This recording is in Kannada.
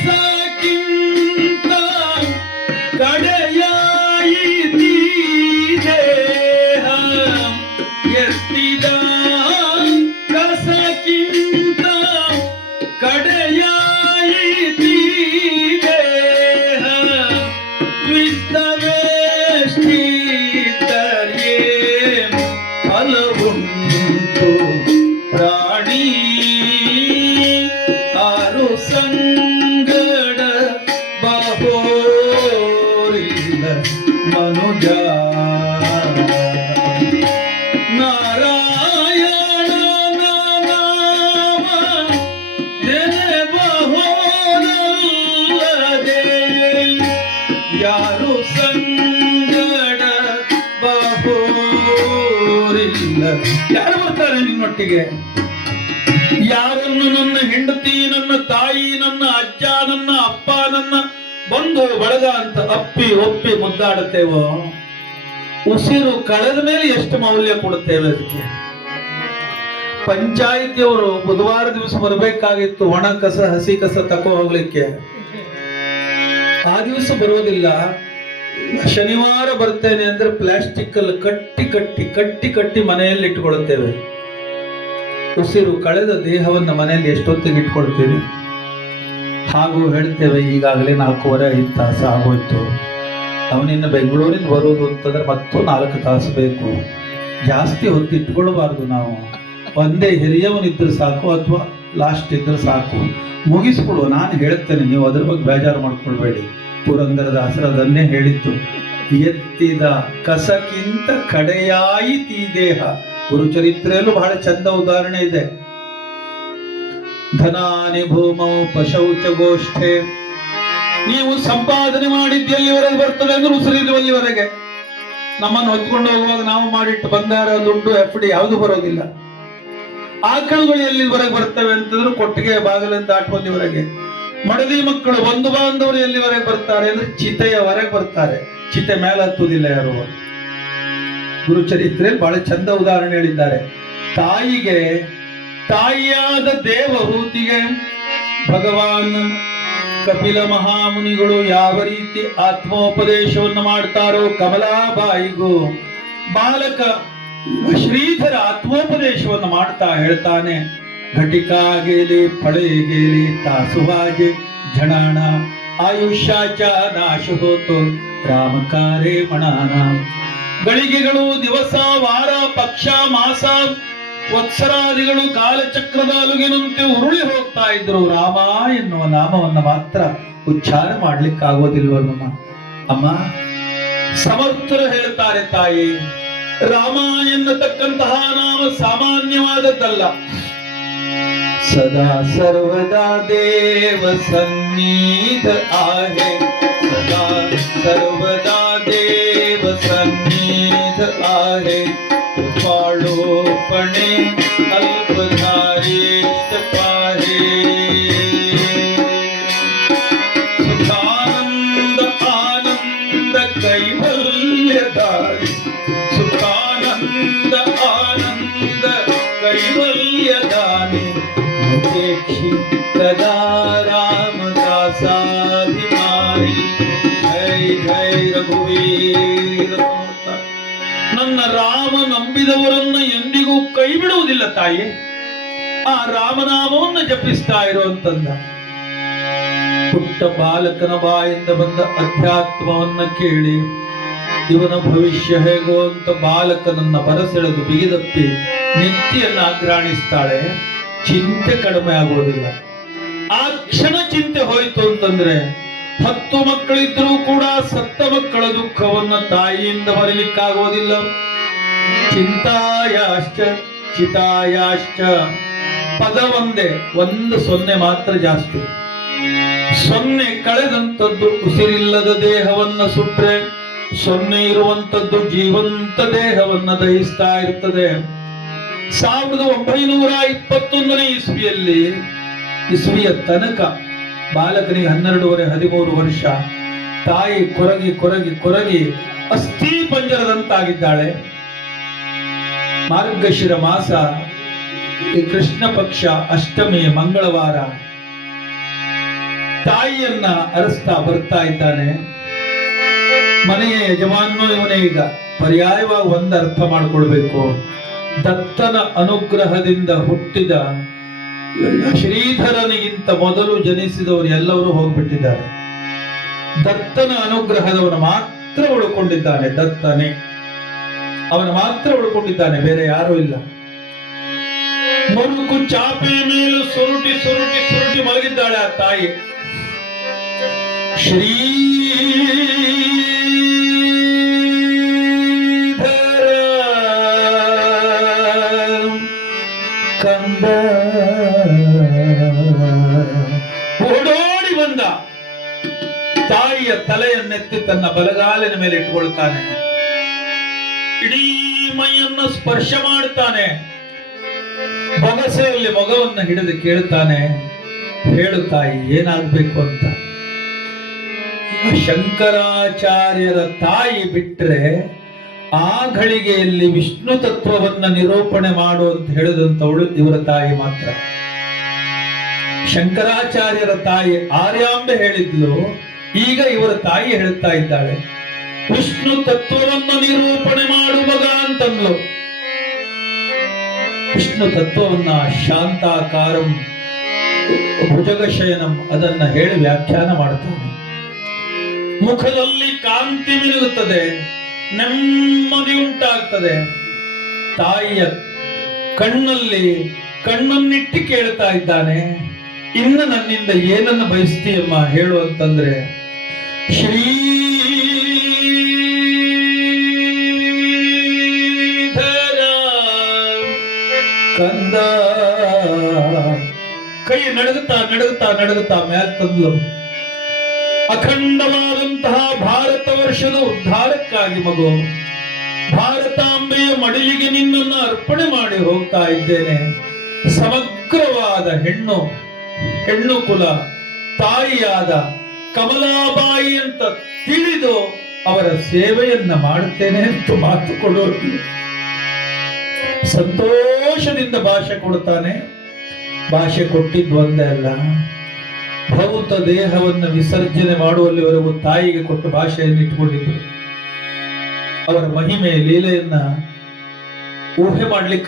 ಕಸಕ್ಕಿಂತ ಯಾರು ಬರ್ತಾರೆ ನಿನ್ನೊಟ್ಟಿಗೆ? ಯಾರನ್ನು ನನ್ನ ಹೆಂಡತಿ, ನನ್ನ ತಾಯಿ, ನನ್ನ ಅಜ್ಜ, ನನ್ನ ಅಪ್ಪ, ನನ್ನ ಬಂದು ಬಳಗ ಅಂತ ಅಪ್ಪಿ, ಒಪ್ಪಿ ಮುದ್ದಾಡುತ್ತೇವೋ? ಉಸಿರು ಕಳೆದ ಮೇಲೆ ಎಷ್ಟು ಮೌಲ್ಯ ಕೊಡುತ್ತೇವೆ ಅದಕ್ಕೆ? ಪಂಚಾಯಿತಿಯವರು ಬುಧವಾರ ದಿವಸ ಬರಬೇಕಾಗಿತ್ತು, ಒಣ ಕಸ, ಹಸಿ ಕಸ ತಕೋ ಹೋಗ್ಲಿಕ್ಕೆ. ಆ ದಿವಸ ಬರೋದಿಲ್ಲ ಶನಿವಾರ ಬರ್ತೇನೆ ಅಂದ್ರೆ ಪ್ಲಾಸ್ಟಿಕ್ ಅಲ್ಲಿ ಕಟ್ಟಿ ಕಟ್ಟಿ ಕಟ್ಟಿ ಕಟ್ಟಿ ಮನೆಯಲ್ಲಿ ಇಟ್ಕೊಳ್ತೇವೆ. ಉಸಿರು ಕಳೆದ ದೇಹವನ್ನು ಮನೆಯಲ್ಲಿ ಎಷ್ಟೊತ್ತಿಗೆ ಇಟ್ಕೊಳ್ತೀವಿ? ಹಾಗೂ ಹೇಳ್ತೇವೆ, ಈಗಾಗಲೇ ನಾಲ್ಕೂವರೆ ಐದು ತಾಸು ಆಗೋಯ್ತು. ಅವನಿನ್ನು ಬೆಂಗಳೂರಿಂದ ಬರೋದು ಅಂತಂದ್ರೆ ಮತ್ತು ನಾಲ್ಕು ತಾಸು ಬೇಕು. ಜಾಸ್ತಿ ಹೊತ್ತು ಇಟ್ಕೊಳ್ಬಾರ್ದು ನಾವು. ಒಂದೇ ಹಿರಿಯವನಿದ್ರೆ ಸಾಕು ಅಥವಾ ಲಾಸ್ಟ್ ಇದ್ರೆ ಸಾಕು. ಮುಗಿಸ್ಬಿಡು, ನಾನು ಹೇಳ್ತೇನೆ, ನೀವು ಅದ್ರ ಬಗ್ಗೆ ಬೇಜಾರು ಮಾಡ್ಕೊಳ್ಬೇಡಿ. ಪುರಂದರ ದಾಸರ ಅದನ್ನೇ ಹೇಳಿತ್ತು. ಎತ್ತಿದ ಕಸಕ್ಕಿಂತ ಕಡೆಯಾಯಿತಿ ದೇಹ. ಗುರುಚರಿತ್ರೆಯಲ್ಲೂ ಬಹಳ ಚಂದ ಉದಾಹರಣೆ ಇದೆ. ಧನಾನಿ ಭೂಮೌ ಪಶೌಚ ಗೋಷ್ಠೆ ನೀವು ಸಂಪಾದನೆ ಮಾಡಿದ್ದು ಎಲ್ಲಿವರೆಗೆ ಬರ್ತದೆ ಅಂದ್ರೆ ಅಲ್ಲಿವರೆಗೆ ನಮ್ಮನ್ನು ಹೊತ್ಕೊಂಡು ಹೋಗುವಾಗ ನಾವು ಮಾಡಿಟ್ಟು ಬಂಗಾರ ದುಡ್ಡು, ಎಫ್ ಡಿ ಯಾವುದು ಬರೋದಿಲ್ಲ. ಆಕಳುಗಳು ಎಲ್ಲಿವರೆಗೆ ಬರ್ತವೆ ಅಂತಂದ್ರೆ ಕೊಟ್ಟಿಗೆ ಬಾಗಿಲಿಂದ ದಾಟುವಲ್ಲಿವರೆಗೆ. ಮಡದಿ ಮಕ್ಕಳು, ಬಂಧು ಬಾಂಧವರು ಎಲ್ಲಿವರೆಗೆ ಬರ್ತಾರೆ ಅಂದ್ರೆ ಚಿತೆಯವರೆಗೆ ಬರ್ತಾರೆ. ಚಿತೆ ಮೇಲೆ ಹತ್ತುವುದಿಲ್ಲ ಯಾರು? ಚರಿತ್ರೆ ಬಹಳ ಚಂದ ಉದಾಹರಣೆ ಹೇಳಿದ್ದಾರೆ. ತಾಯಿಗೆ, ತಾಯಿಯಾದ ದೇವಹೂತಿಗೆ ಭಗವಾನ್ ಕಪಿಲ ಮಹಾಮುನಿಗಳು ಯಾವ ರೀತಿ ಆತ್ಮೋಪದೇಶವನ್ನು ಮಾಡ್ತಾರೋ ಕಮಲಾಬಾಯಿಗೂ ಬಾಲಕ ಶ್ರೀಧರ ಆತ್ಮೋಪದೇಶವನ್ನು ಮಾಡ್ತಾ ಹೇಳ್ತಾನೆ. ಘಟಿಕಾಗೇಲಿ ಫಳೆಗೇಲಿ ತಾಸುವಾಗೆ ಝಣಾಣ ಆಯುಷ್ಯಾಚ ನಾಶ ಹೋತು, ರಾಮಕಾರೇ ಮಣಾನ. ಗಳಿಗೆಗಳು, ದಿವಸ, ವಾರ, ಪಕ್ಷ, ಮಾಸ, ವತ್ಸರಾದಿಗಳು, ಕಾಲಚಕ್ರದ ಅಲುಗಿನಂತೆ ಉರುಳಿ ಹೋಗ್ತಾ ಇದ್ರು. ರಾಮ ಎನ್ನುವ ನಾಮವನ್ನು ಮಾತ್ರ ಉಚ್ಚಾರ ಮಾಡ್ಲಿಕ್ಕೆ ಆಗೋದಿಲ್ವಮ್ಮ ಅಮ್ಮ, ಸಮರ್ಥರು ಹೇಳ್ತಾರೆ ತಾಯಿ, ರಾಮ ಎನ್ನತಕ್ಕಂತಹ ನಾಮ ಸಾಮಾನ್ಯವಾದದ್ದಲ್ಲ. सदा सर्वदा देव सन्निध आहे. सदा सर्वदा देव सन्निध आहे. कदा रामदासाभिमानी जय जय रघुवीर समर्थ ನನ್ನ ರಾಮ ನಂಬಿದವರನ್ನ ಎಂದಿಗೂ ಕೈ ಬಿಡುವುದಿಲ್ಲ ತಾಯಿ ಆ ರಾಮನಾಮವನ್ನು ಜಪಿಸ್ತಾ ಇರುವಂತಂದ ಪುಟ್ಟ ಬಾಲಕನ ಬಾಯಿಂದ ಬಂದ ಅಧ್ಯಾತ್ಮವನ್ನ ಕೇಳಿ ಇವನ ಭವಿಷ್ಯ ಹೇಗೋ ಅಂತ ಬಾಲಕನನ್ನ ಬರಸೆಳೆದು ಬಿಗಿದಪ್ಪಿ ನೆತ್ತಿಯನ್ನ ಅಗ್ರಾಣಿಸ್ತಾಳೆ ಚಿಂತೆ ಕಡಿಮೆ ಆಗುವುದಿಲ್ಲ ಆ ಕ್ಷಣ ಚಿಂತೆ ಹೋಯ್ತು ಅಂತಂದ್ರೆ ಹತ್ತು ಮಕ್ಕಳಿದ್ರೂ ಕೂಡ ಸತ್ತ ಮಕ್ಕಳ ದುಃಖವನ್ನ ತಾಯಿಯಿಂದ ಬರಲಿಕ್ಕಾಗೋದಿಲ್ಲ. ಚಿಂತಾಯಾಶ್ಚ, ಚಿತಾಯಾಶ್ಚ. ಪದ ಒಂದೇ, ಒಂದು ಸೊನ್ನೆ ಮಾತ್ರ ಜಾಸ್ತಿ. ಸೊನ್ನೆ ಕಳೆದಂಥದ್ದು ಉಸಿರಿಲ್ಲದ ದೇಹವನ್ನ ಸುಟ್ರೆ, ಸೊನ್ನೆ ಇರುವಂತದ್ದು ಜೀವಂತ ದೇಹವನ್ನ ದಹಿಸ್ತಾ ಇರ್ತದೆ. ಸಾವಿರದ ಒಂಬೈನೂರ ಇಪ್ಪತ್ತೊಂದನೇ ಇಸ್ವಿಯಲ್ಲಿ ಇಸ್ವಿಯ ತನಕ ಬಾಲಕನಿಗೆ ಹನ್ನೆರಡೂವರೆ, ಹದಿಮೂರು ವರ್ಷ. ತಾಯಿ ಕೊರಗಿ ಕೊರಗಿ ಕೊರಗಿ ಅಸ್ಥಿ ಪಂಜರದಂತಾಗಿದ್ದಾಳೆ. ಮಾರ್ಗಶಿರ ಮಾಸ ಈ ಕೃಷ್ಣ ಪಕ್ಷ ಅಷ್ಟಮಿ ಮಂಗಳವಾರ. ತಾಯಿಯನ್ನ ಅರಸ್ತಾ ಬರ್ತಾ ಇದ್ದಾನೆ. ಮನೆಯ ಯಜಮಾನನು ಇವನೇ ಈಗ ಪರ್ಯಾಯವಾಗಿ ಒಂದು ಅರ್ಥ ಮಾಡ್ಕೊಳ್ಬೇಕು. ದತ್ತನ ಅನುಗ್ರಹದಿಂದ ಹುಟ್ಟಿದ ಶ್ರೀಧರನಿಗಿಂತ ಮೊದಲು ಜನಿಸಿದವರು ಎಲ್ಲರೂ ಹೋಗ್ಬಿಟ್ಟಿದ್ದಾರೆ. ದತ್ತನ ಅನುಗ್ರಹದವನು ಮಾತ್ರ ಉಳ್ಕೊಂಡಿದ್ದಾನೆ, ದತ್ತನೆ. ಅವನು ಮಾತ್ರ ಉಳ್ಕೊಂಡಿದ್ದಾನೆ, ಬೇರೆ ಯಾರು ಇಲ್ಲ. ಮುರುಕು ಚಾಪೆ ಮೇಲೂ ಸುರುಟಿ ಸುರುಟಿ ಸುರುಟಿ ಮಲಗಿದ್ದಾಳೆ ಆ ತಾಯಿ. ಶ್ರೀಧರ ಓಡೋಡಿ ಬಂದ. ತಾಯಿಯ ತಲೆಯನ್ನೆತ್ತಿ ತನ್ನ ಬಲಗಾಲಿನ ಮೇಲೆ ಇಟ್ಟುಕೊಳ್ತಾನೆ ಇಡೀ ಮೈಯನ್ನು ಸ್ಪರ್ಶ ಮಾಡುತ್ತಾನೆ. ಬಗಸೆಯಲ್ಲಿ ಮಗವನ್ನು ಹಿಡಿದು ಕೇಳುತ್ತಾನೆ, ಹೇಳು ತಾಯಿ, ಏನಾಗ್ಬೇಕು ಅಂತ? ಶಂಕರಾಚಾರ್ಯರ ತಾಯಿ ಬಿಟ್ರೆ ಆ ಘಳಿಗೆಯಲ್ಲಿ ವಿಷ್ಣು ತತ್ವವನ್ನ ನಿರೂಪಣೆ ಮಾಡು ಅಂತ ಹೇಳಿದಂತವಳು ಇವರ ತಾಯಿ ಮಾತ್ರ. ಶಂಕರಾಚಾರ್ಯರ ತಾಯಿ ಆರ್ಯಾಂಬೆ ಹೇಳಿದ್ಲು. ಈಗ ಇವರ ತಾಯಿ ಹೇಳ್ತಾ ಇದ್ದಾಳೆ. ವಿಷ್ಣು ತತ್ವವನ್ನು ನಿರೂಪಣೆ ಮಾಡುವಾಗ ಅಂತಂದ್ಲು. ವಿಷ್ಣು ತತ್ವವನ್ನ ಶಾಂತಾಕಾರಂ ಭುಜಗಶಯನಂ ಅದನ್ನ ಹೇಳಿ ವ್ಯಾಖ್ಯಾನ ಮಾಡ್ತಾನೆ. ಮುಖದಲ್ಲಿ ಕಾಂತಿ ಮಿಲುಗುತ್ತದೆ ನೆಮ್ಮದಿ ಉಂಟಾಗ್ತದೆ. ತಾಯಿಯ ಕಣ್ಣಲ್ಲಿ ಕಣ್ಣನ್ನಿಟ್ಟು ಕೇಳ್ತಾ ಇದ್ದಾನೆ. ಇನ್ನು ನನ್ನಿಂದ ಏನನ್ನು ಬಯಸ್ತೀಯಮ್ಮ ಹೇಳು ಅಂತಂದ್ರೆ ಶ್ರೀ ಕಂದ. ಕೈ ನಡಗುತ್ತಾ ನಡಗುತ್ತಾ ನಡಗುತ್ತಾ ಮ್ಯಾಲ್ ತಂದ್ಲು. ಅಖಂಡವಾದಂತಹ ಭಾರತ ವರ್ಷದ ಉದ್ಧಾರಕ್ಕಾಗಿ ಮಗು, ಭಾರತಾಂಬೆಯ ಮಡಿಲಿಗೆ ನಿನ್ನನ್ನು ಅರ್ಪಣೆ ಮಾಡಿ ಹೋಗ್ತಾ ಇದ್ದೇನೆ. ಸಮಗ್ರವಾದ ಹೆಣ್ಣು. ಹೆಣ್ಣು ಕುಲ, ತಾಯಿಯಾದ ಕಮಲಾಬಾಯಿ ಅಂತ ತಿಳಿದು ಅವರ ಸೇವೆಯನ್ನ ಮಾಡುತ್ತೇನೆ ಅಂತ ಮಾತು ಕೊಡೋದು. ಸಂತೋಷದಿಂದ ಭಾಷೆ ಕೊಡ್ತಾನೆ ಭಾಷೆ ಕೊಟ್ಟಿದ್ದು ಒಂದೇ ಅಲ್ಲ. ಭೌತ ದೇಹವನ್ನು ವಿಸರ್ಜನೆ ಮಾಡುವಲ್ಲಿವರೆಗೂ ತಾಯಿಗೆ ಕೊಟ್ಟು ಭಾಷೆಯನ್ನು ಇಟ್ಟುಕೊಂಡಿದ್ದು. ಅವರ ಮಹಿಮೆ, ಲೀಲೆಯನ್ನ ಊಹೆ ಮಾಡ್ಲಿಕ್ಕೆ